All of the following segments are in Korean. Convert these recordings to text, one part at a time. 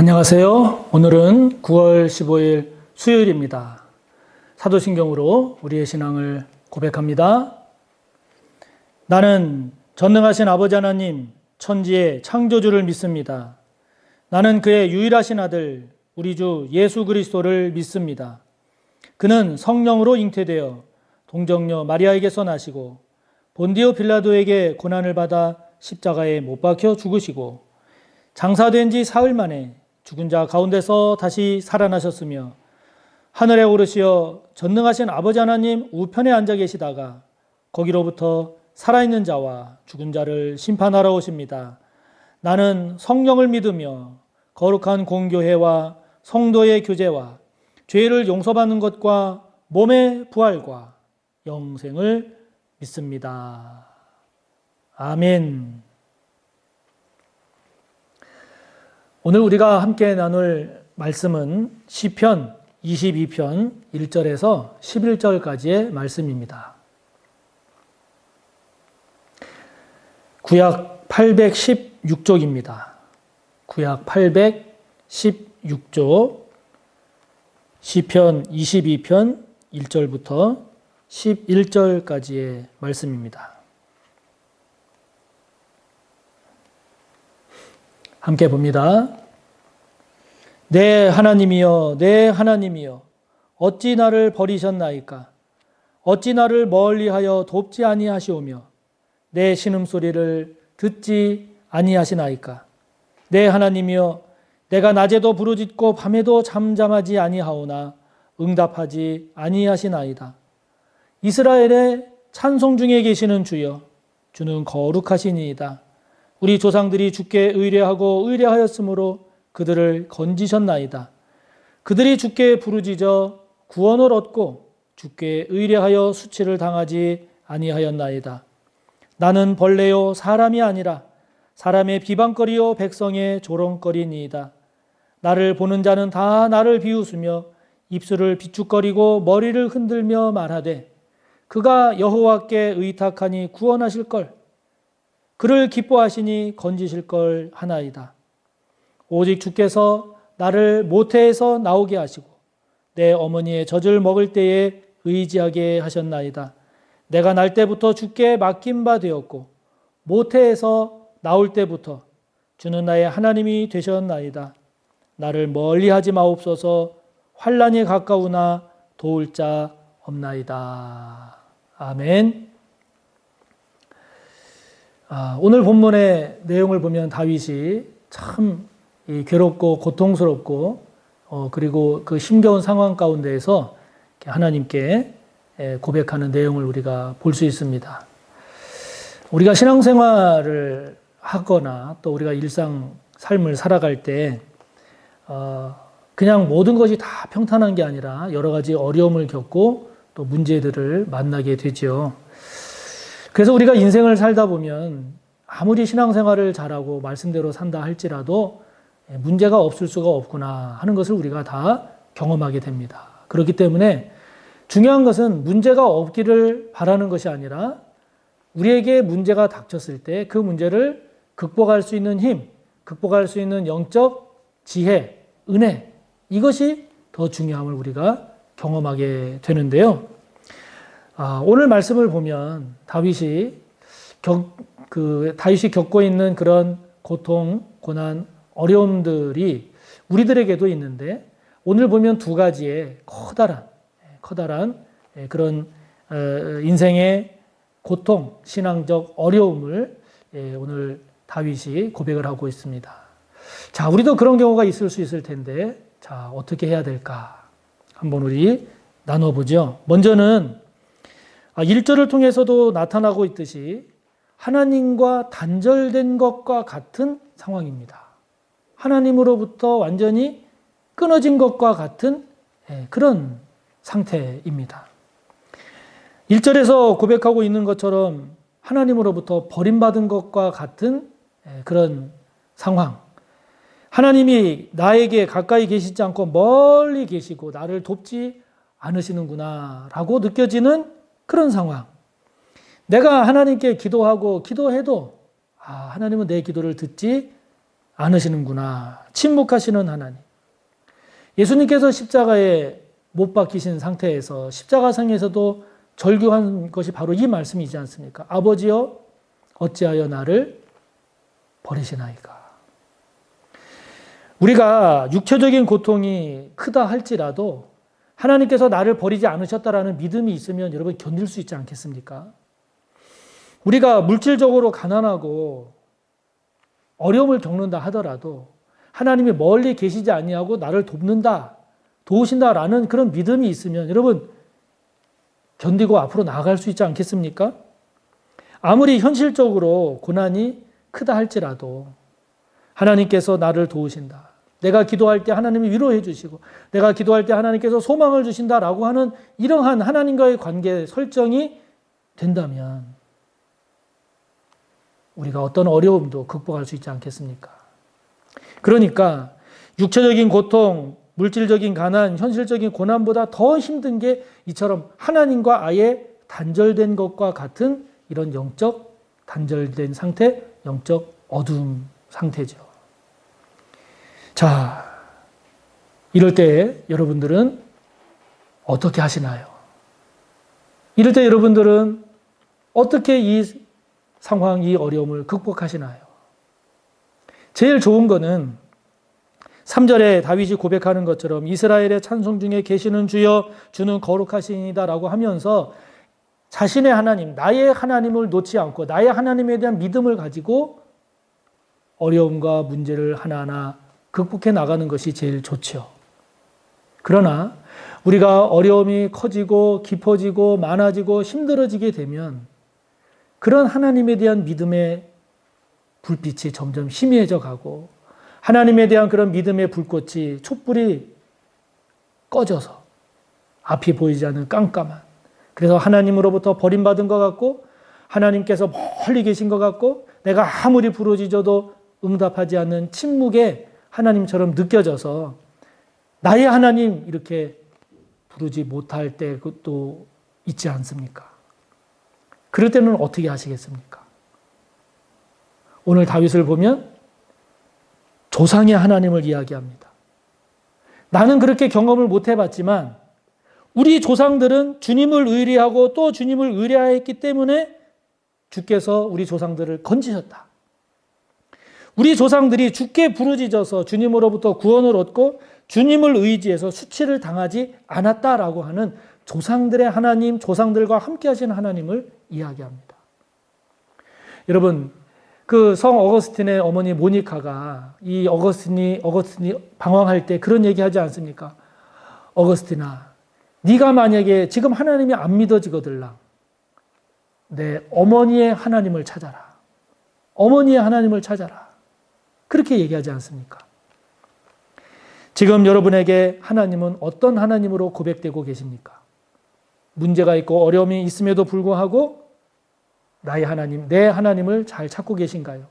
안녕하세요. 오늘은 9월 15일 수요일입니다. 사도신경으로 우리의 신앙을 고백합니다. 나는 전능하신 아버지 하나님, 천지의 창조주를 믿습니다. 나는 그의 유일하신 아들, 우리 주 예수 그리스도를 믿습니다. 그는 성령으로 잉태되어 동정녀 마리아에게서 나시고 본디오 빌라도에게 고난을 받아 십자가에 못 박혀 죽으시고 장사된 지 사흘 만에 죽은 자 가운데서 다시 살아나셨으며 하늘에 오르시어 전능하신 아버지 하나님 우편에 앉아 계시다가 거기로부터 살아있는 자와 죽은 자를 심판하러 오십니다. 나는 성령을 믿으며 거룩한 공교회와 성도의 교제와 죄를 용서받는 것과 몸의 부활과 영생을 믿습니다. 아멘. 오늘 우리가 함께 나눌 말씀은 시편 22편 1절에서 11절까지의 말씀입니다. 구약 816쪽입니다. 구약 816쪽 시편 22편 1절부터 11절까지의 말씀입니다. 함께 봅니다. 내 하나님이여, 내 하나님이여, 어찌 나를 버리셨나이까? 어찌 나를 멀리하여 돕지 아니하시오며 내 신음소리를 듣지 아니하시나이까? 내 하나님이여, 내가 낮에도 부르짖고 밤에도 잠잠하지 아니하오나 응답하지 아니하시나이다. 이스라엘의 찬송 중에 계시는 주여, 주는 거룩하시니이다. 우리 조상들이 주께 의뢰하고 의뢰하였으므로 그들을 건지셨나이다. 그들이 주께 부르짖어 구원을 얻고 주께 의뢰하여 수치를 당하지 아니하였나이다. 나는 벌레요 사람이 아니라 사람의 비방거리요 백성의 조롱거리니이다. 나를 보는 자는 다 나를 비웃으며 입술을 비축거리고 머리를 흔들며 말하되 그가 여호와께 의탁하니 구원하실 걸, 그를 기뻐하시니 건지실 걸 하나이다. 오직 주께서 나를 모태에서 나오게 하시고 내 어머니의 젖을 먹을 때에 의지하게 하셨나이다. 내가 날 때부터 주께 맡긴 바 되었고 모태에서 나올 때부터 주는 나의 하나님이 되셨나이다. 나를 멀리하지 마옵소서. 환난이 가까우나 도울 자 없나이다. 아멘. 오늘 본문의 내용을 보면 다윗이 참 괴롭고 고통스럽고 그리고 그 힘겨운 상황 가운데에서 하나님께 고백하는 내용을 우리가 볼 수 있습니다. 우리가 신앙생활을 하거나 또 우리가 일상 삶을 살아갈 때 그냥 모든 것이 다 평탄한 게 아니라 여러 가지 어려움을 겪고 또 문제들을 만나게 되죠. 그래서 우리가 인생을 살다 보면 아무리 신앙생활을 잘하고 말씀대로 산다 할지라도 문제가 없을 수가 없구나 하는 것을 우리가 다 경험하게 됩니다. 그렇기 때문에 중요한 것은 문제가 없기를 바라는 것이 아니라 우리에게 문제가 닥쳤을 때 그 문제를 극복할 수 있는 힘, 극복할 수 있는 영적 지혜, 은혜, 이것이 더 중요함을 우리가 경험하게 되는데요. 오늘 말씀을 보면 다윗이 겪고 있는 그런 고통, 고난, 어려움들이 우리들에게도 있는데 오늘 보면 두 가지의 커다란 그런 인생의 고통, 신앙적 어려움을 오늘 다윗이 고백을 하고 있습니다. 자, 우리도 그런 경우가 있을 수 있을 텐데 자, 어떻게 해야 될까? 한번 우리 나눠보죠. 먼저는 1절을 통해서도 나타나고 있듯이 하나님과 단절된 것과 같은 상황입니다. 하나님으로부터 완전히 끊어진 것과 같은 그런 상태입니다. 1절에서 고백하고 있는 것처럼 하나님으로부터 버림받은 것과 같은 그런 상황. 하나님이 나에게 가까이 계시지 않고 멀리 계시고 나를 돕지 않으시는구나 라고 느껴지는 그런 상황. 내가 하나님께 기도하고 기도해도 하나님은 내 기도를 듣지 않으시는구나. 침묵하시는 하나님. 예수님께서 십자가에 못 박히신 상태에서 십자가상에서도 절규한 것이 바로 이 말씀이지 않습니까? 아버지여 어찌하여 나를 버리시나이까. 우리가 육체적인 고통이 크다 할지라도 하나님께서 나를 버리지 않으셨다라는 믿음이 있으면 여러분 견딜 수 있지 않겠습니까? 우리가 물질적으로 가난하고 어려움을 겪는다 하더라도 하나님이 멀리 계시지 아니하고 나를 돕는다, 도우신다라는 그런 믿음이 있으면 여러분 견디고 앞으로 나아갈 수 있지 않겠습니까? 아무리 현실적으로 고난이 크다 할지라도 하나님께서 나를 도우신다. 내가 기도할 때 하나님이 위로해 주시고 내가 기도할 때 하나님께서 소망을 주신다라고 하는 이러한 하나님과의 관계 설정이 된다면 우리가 어떤 어려움도 극복할 수 있지 않겠습니까? 그러니까 육체적인 고통, 물질적인 가난, 현실적인 고난보다 더 힘든 게 이처럼 하나님과 아예 단절된 것과 같은 이런 영적 단절된 상태, 영적 어두움 상태죠. 자, 이럴 때 여러분들은 어떻게 하시나요? 이럴 때 여러분들은 어떻게 이 상황, 이 어려움을 극복하시나요? 제일 좋은 거는 3절에 다윗이 고백하는 것처럼 이스라엘의 찬송 중에 계시는 주여 주는 거룩하시니이다 라고 하면서 자신의 하나님, 나의 하나님을 놓지 않고 나의 하나님에 대한 믿음을 가지고 어려움과 문제를 하나하나 극복해 나가는 것이 제일 좋죠. 그러나 우리가 어려움이 커지고 깊어지고 많아지고 힘들어지게 되면 그런 하나님에 대한 믿음의 불빛이 점점 희미해져 가고 하나님에 대한 그런 믿음의 불꽃이 촛불이 꺼져서 앞이 보이지 않는 깜깜한, 그래서 하나님으로부터 버림받은 것 같고 하나님께서 멀리 계신 것 같고 내가 아무리 부르짖어도 응답하지 않는 침묵에 하나님처럼 느껴져서 나의 하나님 이렇게 부르지 못할 때도 있지 않습니까? 그럴 때는 어떻게 하시겠습니까? 오늘 다윗을 보면 조상의 하나님을 이야기합니다. 나는 그렇게 경험을 못 해봤지만 우리 조상들은 주님을 의뢰하고 또 주님을 의뢰하였기 때문에 주께서 우리 조상들을 건지셨다. 우리 조상들이 주께 부르짖어서 주님으로부터 구원을 얻고 주님을 의지해서 수치를 당하지 않았다라고 하는 조상들의 하나님, 조상들과 함께 하신 하나님을 이야기합니다. 여러분, 그 성 어거스틴의 어머니 모니카가 이 어거스틴이 방황할 때 그런 얘기 하지 않습니까? 어거스틴아, 네가 만약에 지금 하나님이 안 믿어지거들라 내 어머니의 하나님을 찾아라. 어머니의 하나님을 찾아라. 그렇게 얘기하지 않습니까? 지금 여러분에게 하나님은 어떤 하나님으로 고백되고 계십니까? 문제가 있고 어려움이 있음에도 불구하고 나의 하나님, 내 하나님을 잘 찾고 계신가요?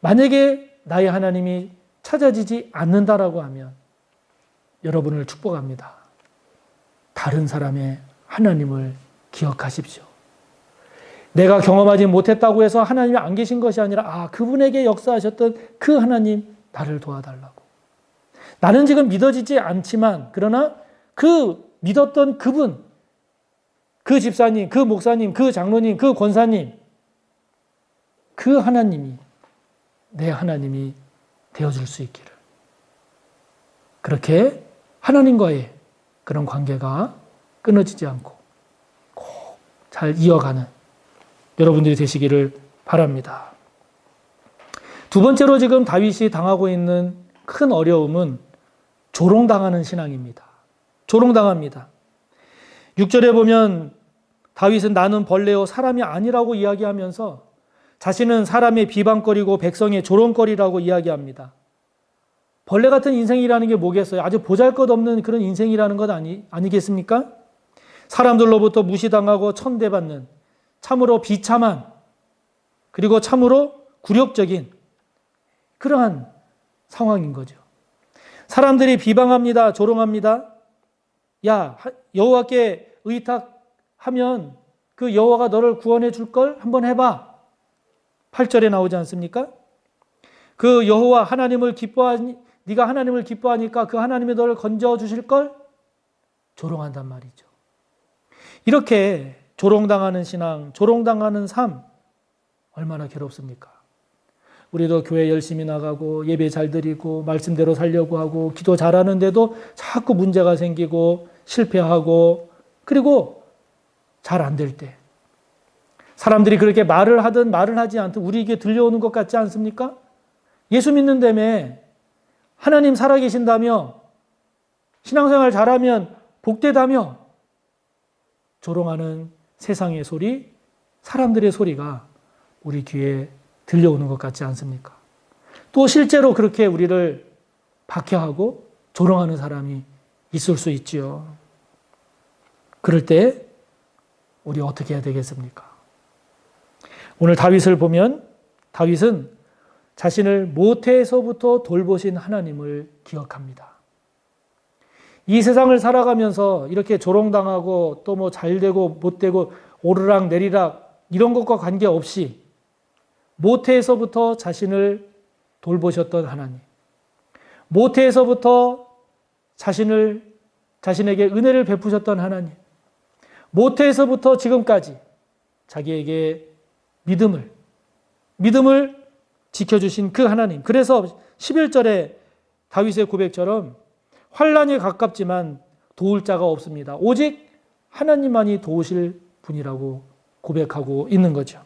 만약에 나의 하나님이 찾아지지 않는다라고 하면 여러분을 축복합니다. 다른 사람의 하나님을 기억하십시오. 내가 경험하지 못했다고 해서 하나님이 안 계신 것이 아니라 그분에게 역사하셨던 그 하나님 나를 도와달라고. 나는 지금 믿어지지 않지만 그러나 그 믿었던 그분, 그 집사님, 그 목사님, 그 장로님, 그 권사님, 그 하나님이 내 하나님이 되어줄 수 있기를. 그렇게 하나님과의 그런 관계가 끊어지지 않고 꼭 잘 이어가는 여러분들이 되시기를 바랍니다. 두 번째로 지금 다윗이 당하고 있는 큰 어려움은 조롱당하는 신앙입니다. 조롱당합니다. 6절에 보면 다윗은 나는 벌레요 사람이 아니라고 이야기하면서 자신은 사람의 비방거리고 백성의 조롱거리라고 이야기합니다. 벌레 같은 인생이라는 게 뭐겠어요? 아주 보잘것없는 그런 인생이라는 것 아니겠습니까? 사람들로부터 무시당하고 천대받는 참으로 비참한 그리고 참으로 굴욕적인 그러한 상황인 거죠. 사람들이 비방합니다. 조롱합니다. 야, 여호와께 의탁하면 그 여호와가 너를 구원해 줄 걸 한번 해봐. 8절에 나오지 않습니까? 그 여호와 하나님을 기뻐하니 네가 하나님을 기뻐하니까 그 하나님이 너를 건져 주실 걸 조롱한단 말이죠. 이렇게 조롱당하는 신앙, 조롱당하는 삶 얼마나 괴롭습니까? 우리도 교회 열심히 나가고 예배 잘 드리고 말씀대로 살려고 하고 기도 잘하는데도 자꾸 문제가 생기고 실패하고 그리고 잘 안 될 때 사람들이 그렇게 말을 하든 말을 하지 않든 우리에게 들려오는 것 같지 않습니까? 예수 믿는다며 하나님 살아계신다며 신앙생활 잘하면 복되다며 조롱하는 세상의 소리, 사람들의 소리가 우리 귀에 들려오는 것 같지 않습니까? 또 실제로 그렇게 우리를 박해하고 조롱하는 사람이 있을 수 있지요. 그럴 때 우리 어떻게 해야 되겠습니까? 오늘 다윗을 보면 다윗은 자신을 모태에서부터 돌보신 하나님을 기억합니다. 이 세상을 살아가면서 이렇게 조롱당하고 또 뭐 잘되고 못되고 오르락 내리락 이런 것과 관계없이 모태에서부터 자신을 돌보셨던 하나님, 모태에서부터 자신에게 은혜를 베푸셨던 하나님, 모태에서부터 지금까지 자기에게 믿음을 지켜주신 그 하나님. 그래서 11절에 다윗의 고백처럼 환난이 가깝지만 도울 자가 없습니다. 오직 하나님만이 도우실 분이라고 고백하고 있는 거죠.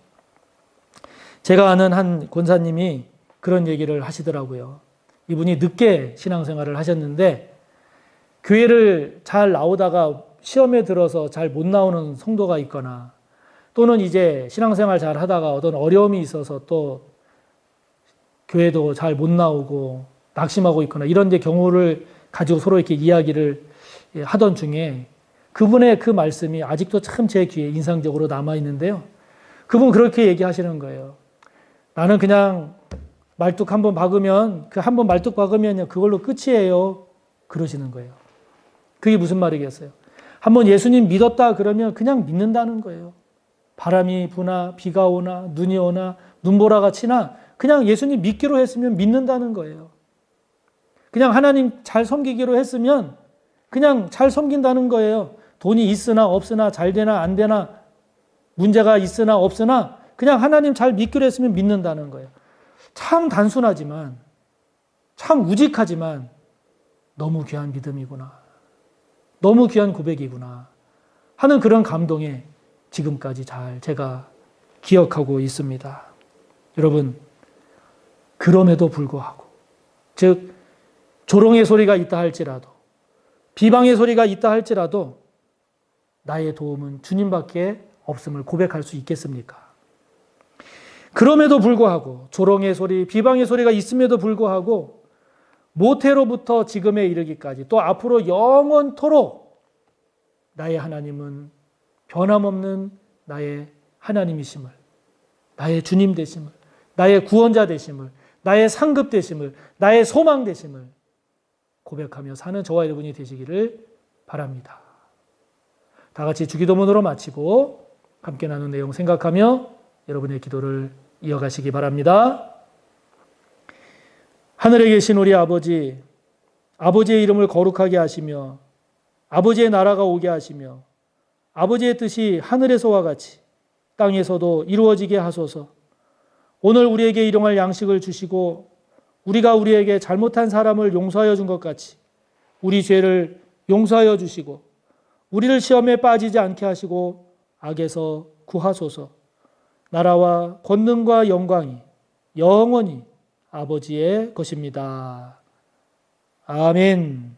제가 아는 한 권사님이 그런 얘기를 하시더라고요. 이분이 늦게 신앙생활을 하셨는데 교회를 잘 나오다가 시험에 들어서 잘 못 나오는 성도가 있거나 또는 이제 신앙생활 잘 하다가 어떤 어려움이 있어서 또 교회도 잘 못 나오고 낙심하고 있거나 이런 데 경우를 가지고 서로 이렇게 이야기를 하던 중에 그분의 그 말씀이 아직도 참 제 귀에 인상적으로 남아 있는데요. 그분 그렇게 얘기하시는 거예요. 나는 그냥 말뚝 한번 박으면 그 한번 말뚝 박으면 그걸로 끝이에요. 그러시는 거예요. 그게 무슨 말이겠어요? 한번 예수님 믿었다 그러면 그냥 믿는다는 거예요. 바람이 부나 비가 오나 눈이 오나 눈보라가 치나 그냥 예수님 믿기로 했으면 믿는다는 거예요. 그냥 하나님 잘 섬기기로 했으면 그냥 잘 섬긴다는 거예요. 돈이 있으나 없으나 잘 되나 안 되나 문제가 있으나 없으나 그냥 하나님 잘 믿기로 했으면 믿는다는 거예요. 참 단순하지만 참 우직하지만 너무 귀한 믿음이구나. 너무 귀한 고백이구나 하는 그런 감동에 지금까지 잘 제가 기억하고 있습니다. 여러분, 그럼에도 불구하고 즉 조롱의 소리가 있다 할지라도 비방의 소리가 있다 할지라도 나의 도움은 주님밖에 없음을 고백할 수 있겠습니까? 그럼에도 불구하고 조롱의 소리, 비방의 소리가 있음에도 불구하고 모태로부터 지금에 이르기까지 또 앞으로 영원토록 나의 하나님은 변함없는 나의 하나님이심을, 나의 주님 되심을, 나의 구원자 되심을, 나의 상급 되심을, 나의 소망 되심을 고백하며 사는 저와 여러분이 되시기를 바랍니다. 다 같이 주기도문으로 마치고 함께 나눈 내용 생각하며 여러분의 기도를 이어가시기 바랍니다. 하늘에 계신 우리 아버지, 아버지의 이름을 거룩하게 하시며 아버지의 나라가 오게 하시며 아버지의 뜻이 하늘에서와 같이 땅에서도 이루어지게 하소서. 오늘 우리에게 일용할 양식을 주시고 우리가 우리에게 잘못한 사람을 용서하여 준 것 같이 우리 죄를 용서하여 주시고 우리를 시험에 빠지지 않게 하시고 악에서 구하소서. 나라와 권능과 영광이 영원히 아버지의 것입니다. 아멘.